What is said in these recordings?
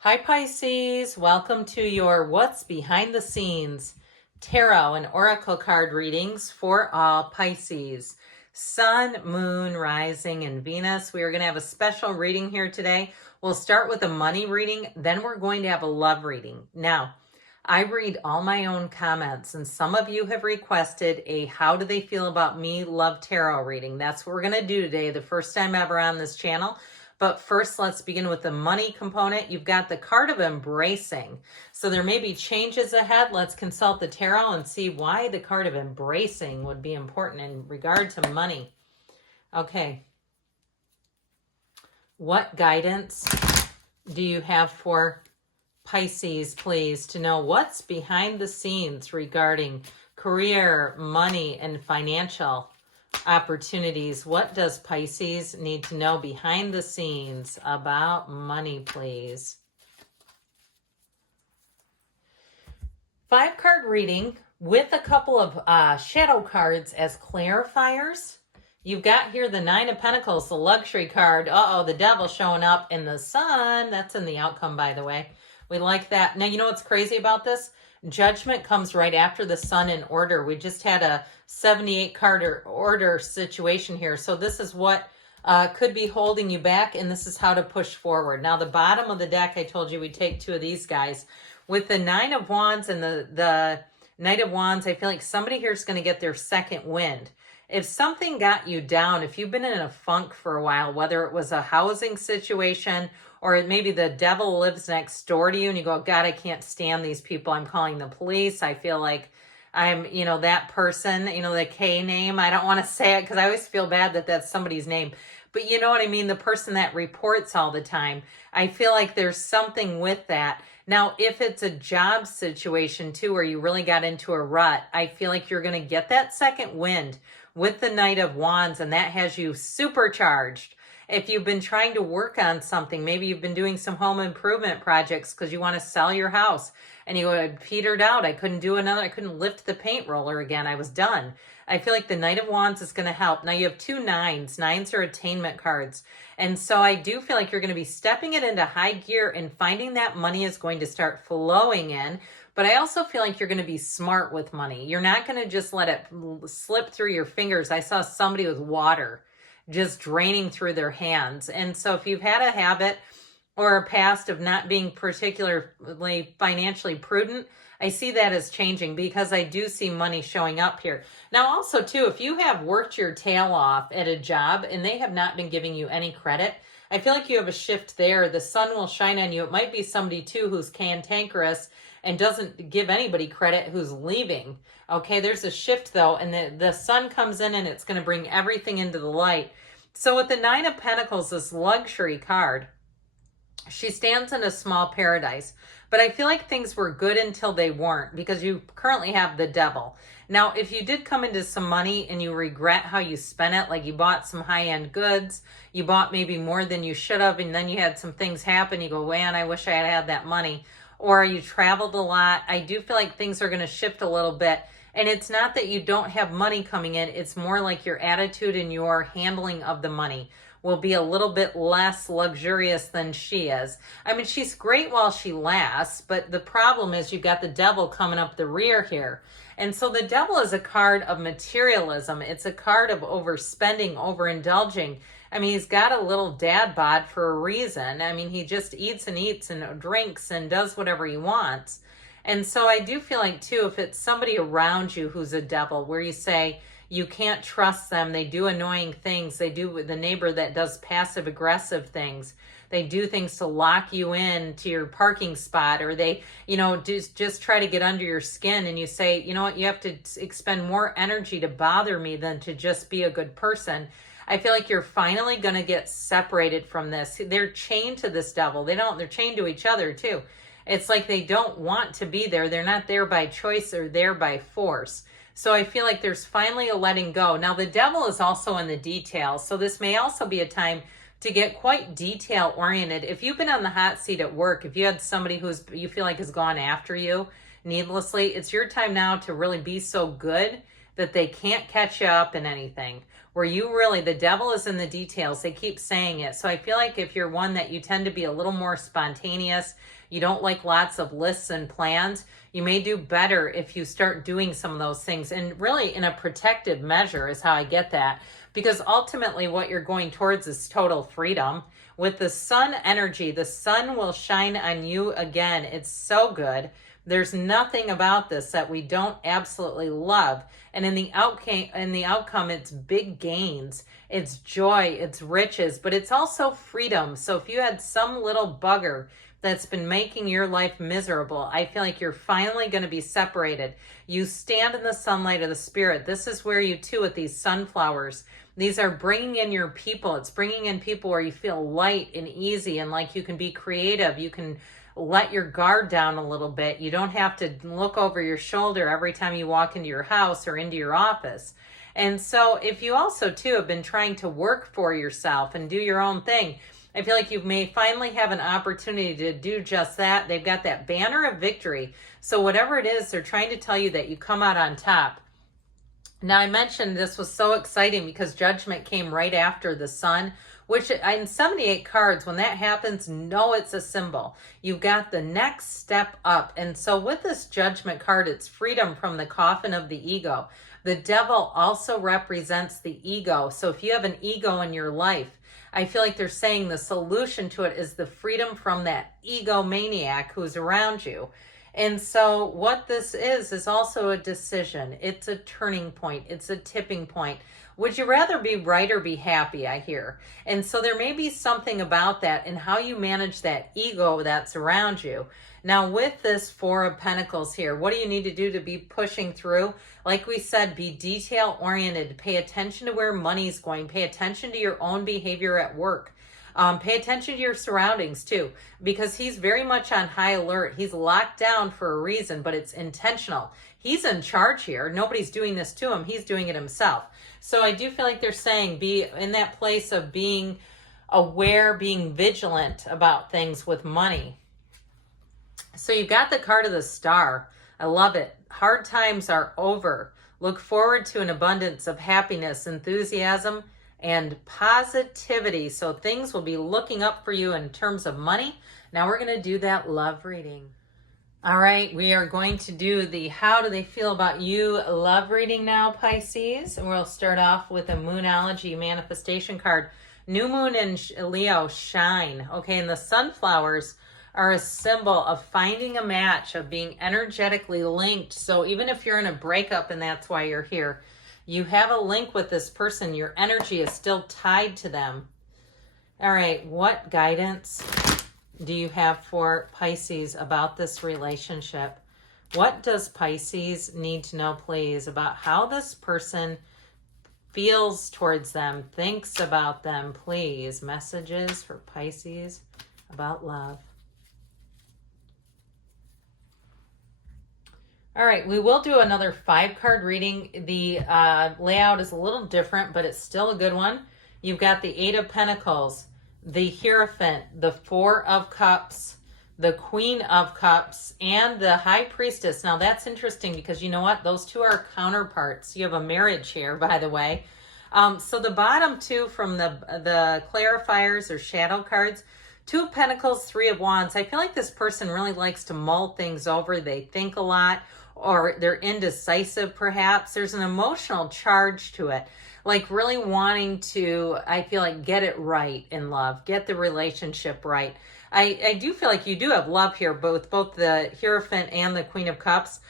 Hi Pisces, welcome to your What's Behind the Scenes Tarot and Oracle card readings for all Pisces. Sun, Moon, Rising, and Venus. We are going to have a special reading here today. We'll start with a money reading, then we're going to have a love reading. Now, I read all my own comments, and some of you have requested a How Do They Feel About Me Love Tarot reading. That's what we're going to do today, the first time ever on this channel. But first, let's begin with the money component. You've got the card of embracing. So there may be changes ahead. Let's consult the tarot and see why the card of embracing would be important in regard to money. Okay. What guidance do you have for Pisces, please, to know what's behind the scenes regarding career, money, and financial opportunities? What does Pisces need to know behind the scenes about money, please? 5-card reading with a couple of shadow cards as clarifiers. You've got here the 9 of Pentacles, the luxury card. The devil showing up, and the Sun. That's in the outcome, by the way. We like that. Now, you know what's crazy about this? Judgment comes right after the Sun in order. We just had a 78 card order situation here. So this is what could be holding you back, and this is how to push forward. Now, the bottom of the deck, I told you we'd take 2 of these guys. With the 9 of Wands and the Knight of Wands, I feel like somebody here is going to get their second wind. If something got you down, if you've been in a funk for a while, whether it was a housing situation or maybe the devil lives next door to you and you go, God, I can't stand these people. I'm calling the police. I feel like I'm, that person, the K name. I don't want to say it because I always feel bad that that's somebody's name. But you know what I mean? The person that reports all the time. I feel like there's something with that. Now, if it's a job situation too, where you really got into a rut, I feel like you're going to get that second wind with the Knight of Wands, and that has you supercharged. If you've been trying to work on something, maybe you've been doing some home improvement projects because you want to sell your house, and you go, I petered out. I couldn't do another. I couldn't lift the paint roller again. I was done. I feel like the Knight of Wands is going to help. Now, you have 2 9s. 9s are attainment cards. And so I do feel like you're going to be stepping it into high gear and finding that money is going to start flowing in. But I also feel like you're going to be smart with money. You're not going to just let it slip through your fingers. I saw somebody with water just draining through their hands. And so if you've had a habit or a past of not being particularly financially prudent, I see that as changing because I do see money showing up here. Now also too, if you have worked your tail off at a job and they have not been giving you any credit, I feel like you have a shift there. The sun will shine on you. It might be somebody too who's cantankerous and doesn't give anybody credit who's leaving. Okay, there's a shift though, and the sun comes in and it's going to bring everything into the light. So with the 9 of Pentacles, this luxury card, she stands in a small paradise. But I feel like things were good until they weren't, because you currently have the devil. Now, if you did come into some money and you regret how you spent it, like you bought some high-end goods, you bought maybe more than you should have, and then you had some things happen, you go, man, I wish I had had that money. Or you traveled a lot. I do feel like things are going to shift a little bit. And it's not that you don't have money coming in. It's more like your attitude and your handling of the money will be a little bit less luxurious than she is. I mean, she's great while she lasts, but the problem is you've got the devil coming up the rear here. And so the devil is a card of materialism. It's a card of overspending, overindulging. I mean, he's got a little dad bod for a reason. I mean, he just eats and drinks and does whatever he wants. And so I do feel like, too, if it's somebody around you who's a devil, where you say you can't trust them, they do annoying things, they do with the neighbor that does passive-aggressive things, they do things to lock you in to your parking spot, or they, just try to get under your skin, and you say, you know what, you have to expend more energy to bother me than to just be a good person. I feel like you're finally going to get separated from this. They're chained to this devil. They're chained to each other, too. It's like they don't want to be there. They're not there by choice or there by force. So I feel like there's finally a letting go. Now, the devil is also in the details. So this may also be a time to get quite detail oriented. If you've been on the hot seat at work, if you had somebody you feel like has gone after you needlessly, it's your time now to really be so good that they can't catch you up in anything, where you really, the devil is in the details. They keep saying it. So I feel like if you're one that you tend to be a little more spontaneous, you don't like lots of lists and plans, you may do better if you start doing some of those things. And really in a protective measure is how I get that. Because ultimately what you're going towards is total freedom. With the sun energy, the sun will shine on you again. It's so good. There's nothing about this that we don't absolutely love. And in the outcome, it's big gains, it's joy, it's riches, but it's also freedom. So if you had some little bugger that's been making your life miserable, I feel like you're finally going to be separated. You stand in the sunlight of the spirit. This is where you too, with these sunflowers, these are bringing in your people. It's bringing in people where you feel light and easy and like you can be creative. You can let your guard down a little bit. You don't have to look over your shoulder every time you walk into your house or into your office. And so if you also too have been trying to work for yourself and do your own thing, I feel like you may finally have an opportunity to do just that. They've got that banner of victory. So whatever it is, they're trying to tell you that you come out on top. Now, I mentioned this was so exciting because Judgment came right after the sun, which in 78 cards, when that happens, know it's a symbol. You've got the next step up. And so with this Judgment card, it's freedom from the coffin of the ego. The devil also represents the ego. So if you have an ego in your life, I feel like they're saying the solution to it is the freedom from that egomaniac who's around you. And so what this is also a decision. It's a turning point. It's a tipping point. Would you rather be right or be happy, I hear? And so there may be something about that and how you manage that ego that's around you. Now with this Four of Pentacles here, what do you need to do to be pushing through? Like we said, be detail oriented. Pay attention to where money's going. Pay attention to your own behavior at work. Pay attention to your surroundings too, because he's very much on high alert. He's locked down for a reason, but it's intentional. He's in charge here. Nobody's doing this to him. He's doing it himself. So I do feel like they're saying be in that place of being aware, being vigilant about things with money. So you've got the card of the Star. I love it. Hard times are over. Look forward to an abundance of happiness, enthusiasm, and positivity. So things will be looking up for you in terms of money. Now we're going to do that love reading. All right, we are going to do the how do they feel about you love reading now, Pisces. And we'll start off with a Moonology manifestation card. New moon in Leo, shine. Okay, and the sunflowers are a symbol of finding a match, of being energetically linked. So even if you're in a breakup and that's why you're here, you have a link with this person. Your energy is still tied to them. All right, what guidance do you have for Pisces about this relationship? What does Pisces need to know, please, about how this person feels towards them, thinks about them, please? Messages for Pisces about love. All right, we will do another 5-card reading. The layout is a little different, but it's still a good one. You've got the 8 of Pentacles, the Hierophant, the 4 of Cups, the Queen of Cups, and the High Priestess. Now that's interesting because you know what? Those two are counterparts. You have a marriage here, by the way. So the bottom two from the clarifiers or shadow cards, 2 of Pentacles, 3 of Wands. I feel like this person really likes to mull things over. They think a lot, or they're indecisive perhaps. There's an emotional charge to it, like really wanting to, I feel like, get it right in love, get the relationship right. I do feel like you do have love here, both the Hierophant and the Queen of Cups.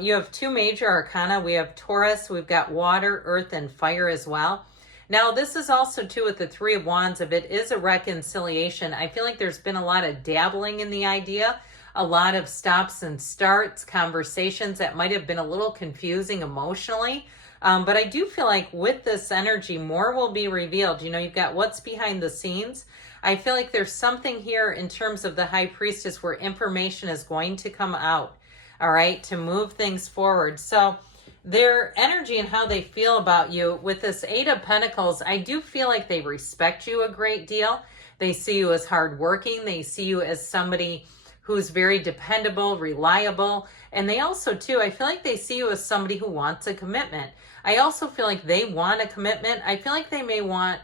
You have 2 major arcana. We have Taurus, we've got water, earth, and fire as well. Now, this is also, too, with the 3 of Wands, if it is a reconciliation, I feel like there's been a lot of dabbling in the idea, a lot of stops and starts, conversations that might have been a little confusing emotionally. But I do feel like with this energy, more will be revealed. You know, you've got what's behind the scenes. I feel like there's something here in terms of the High Priestess where information is going to come out, all right, to move things forward. So their energy and how they feel about you with this 8 of Pentacles, I do feel like they respect you a great deal. They see you as hardworking. They see you as somebody who's very dependable, reliable. And they also, too, I feel like they see you as somebody who wants a commitment. I also feel like they want a commitment. I feel like they may want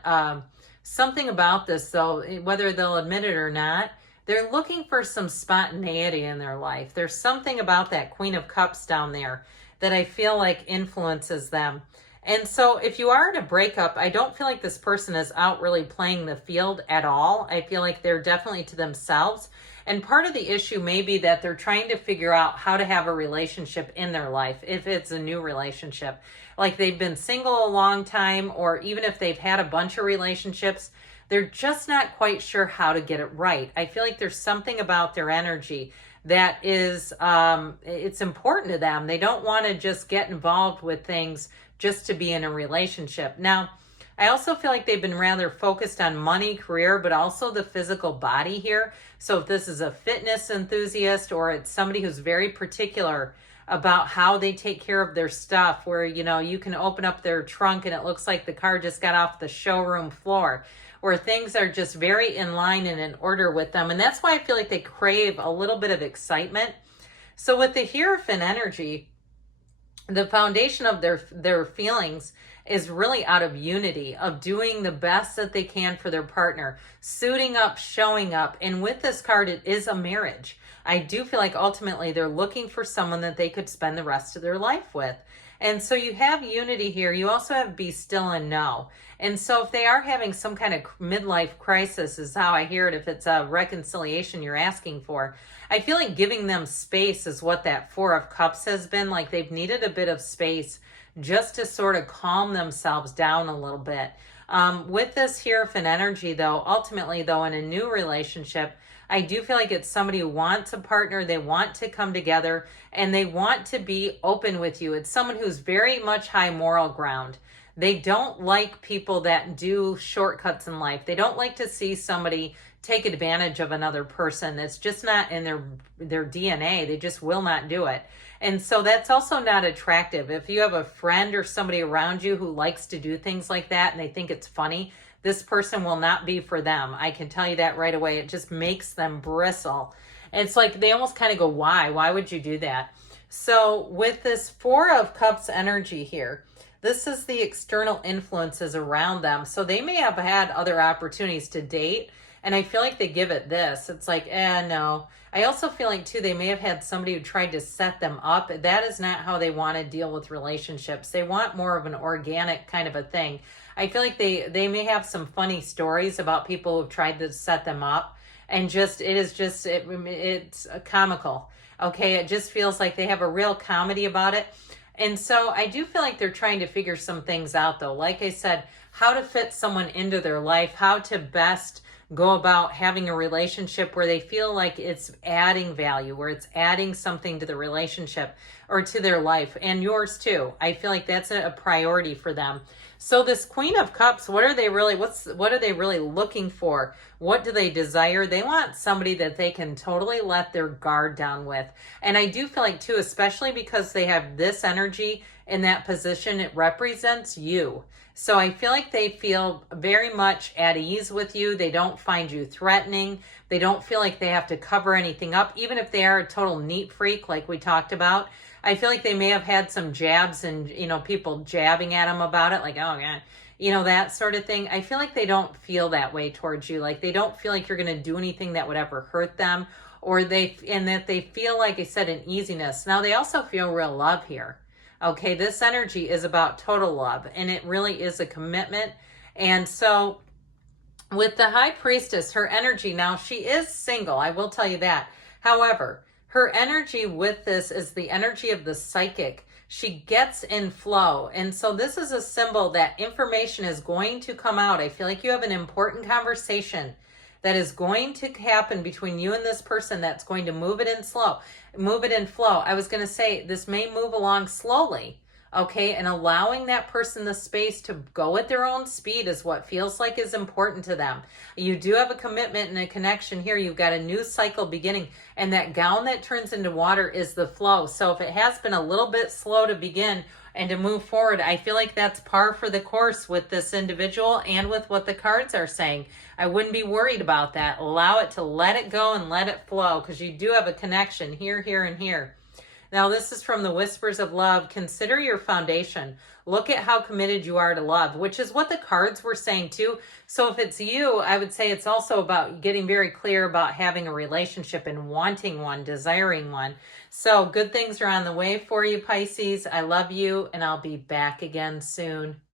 something about this, though, whether they'll admit it or not. They're looking for some spontaneity in their life. There's something about that Queen of Cups down there that I feel like influences them. And so if you are in a breakup, I don't feel like this person is out really playing the field at all. I feel like they're definitely to themselves. And part of the issue may be that they're trying to figure out how to have a relationship in their life, if it's a new relationship. Like they've been single a long time, or even if they've had a bunch of relationships, they're just not quite sure how to get it right. I feel like there's something about their energy that is, it's important to them. They don't want to just get involved with things just to be in a relationship. Now, I also feel like they've been rather focused on money, career, but also the physical body here. So if this is a fitness enthusiast, or it's somebody who's very particular about how they take care of their stuff, where, you know, you can open up their trunk and it looks like the car just got off the showroom floor, where things are just very in line and in order with them. And that's why I feel like they crave a little bit of excitement. So with the Hierophant energy, the foundation of their feelings is really out of unity, of doing the best that they can for their partner, suiting up, showing up. And with this card, it is a marriage. I do feel like ultimately they're looking for someone that they could spend the rest of their life with. And so you have unity here. You also have be still and know. And so if they are having some kind of midlife crisis, is how I hear it, if it's a reconciliation you're asking for, I feel like giving them space is what that Four of Cups has been. Like they've needed a bit of space just to sort of calm themselves down a little bit. With this Hierophant energy, though, ultimately, though, in a new relationship, I do feel like it's somebody who wants a partner, they want to come together, and they want to be open with you. It's someone who's very much high moral ground. They don't like people that do shortcuts in life. They don't like to see somebody take advantage of another person. It's just not in their DNA. They just will not do it. And so that's also not attractive. If you have a friend or somebody around you who likes to do things like that and they think it's funny, this person will not be for them. I can tell you that right away. It just makes them bristle. And it's like they almost kind of go, why? Why would you do that? So with this Four of Cups energy here, this is the external influences around them. So they may have had other opportunities to date, and I feel like they give it this. It's like, no. I also feel like, too, they may have had somebody who tried to set them up. That is not how they want to deal with relationships. They want more of an organic kind of a thing. I feel like they may have some funny stories about people who've tried to set them up, and it's comical. Okay, it just feels like they have a real comedy about it. And so I do feel like they're trying to figure some things out, though. Like I said, how to fit someone into their life, how to best go about having a relationship where they feel like it's adding value, where it's adding something to the relationship or to their life, and yours too. I feel like that's a priority for them. So this Queen of Cups, what are they really looking for? What do they desire? They want somebody that they can totally let their guard down with. And I do feel like, too, especially because they have this energy in that position, it represents you. So I feel like they feel very much at ease with you. They don't find you threatening. They don't feel like they have to cover anything up, even if they are a total neat freak like we talked about. I feel like they may have had some jabs and, people jabbing at them about it, like, oh, God, that sort of thing. I feel like they don't feel that way towards you. Like they don't feel like you're going to do anything that would ever hurt them, and that they feel, like I said, an easiness. Now, they also feel real love here. Okay, this energy is about total love, and it really is a commitment. And so with the High Priestess, her energy, now she is single, I will tell you that. However, her energy with this is the energy of the psychic. She gets in flow. And so this is a symbol that information is going to come out. I feel like you have an important conversation that is going to happen between you and this person that's going to move it in flow. I was going to say this may move along slowly, okay? And allowing that person the space to go at their own speed is what feels like is important to them. You do have a commitment and a connection here. You've got a new cycle beginning, and that gown that turns into water is the flow. So if it has been a little bit slow to begin, and to move forward. I feel like that's par for the course with this individual and with what the cards are saying. I wouldn't be worried about that. Allow it to let it go and let it flow, because you do have a connection here, here, and here. Now, this is from the Whispers of Love. Consider your foundation. Look at how committed you are to love, which is what the cards were saying too. So if it's you, I would say it's also about getting very clear about having a relationship and wanting one, desiring one. So good things are on the way for you, Pisces. I love you, and I'll be back again soon.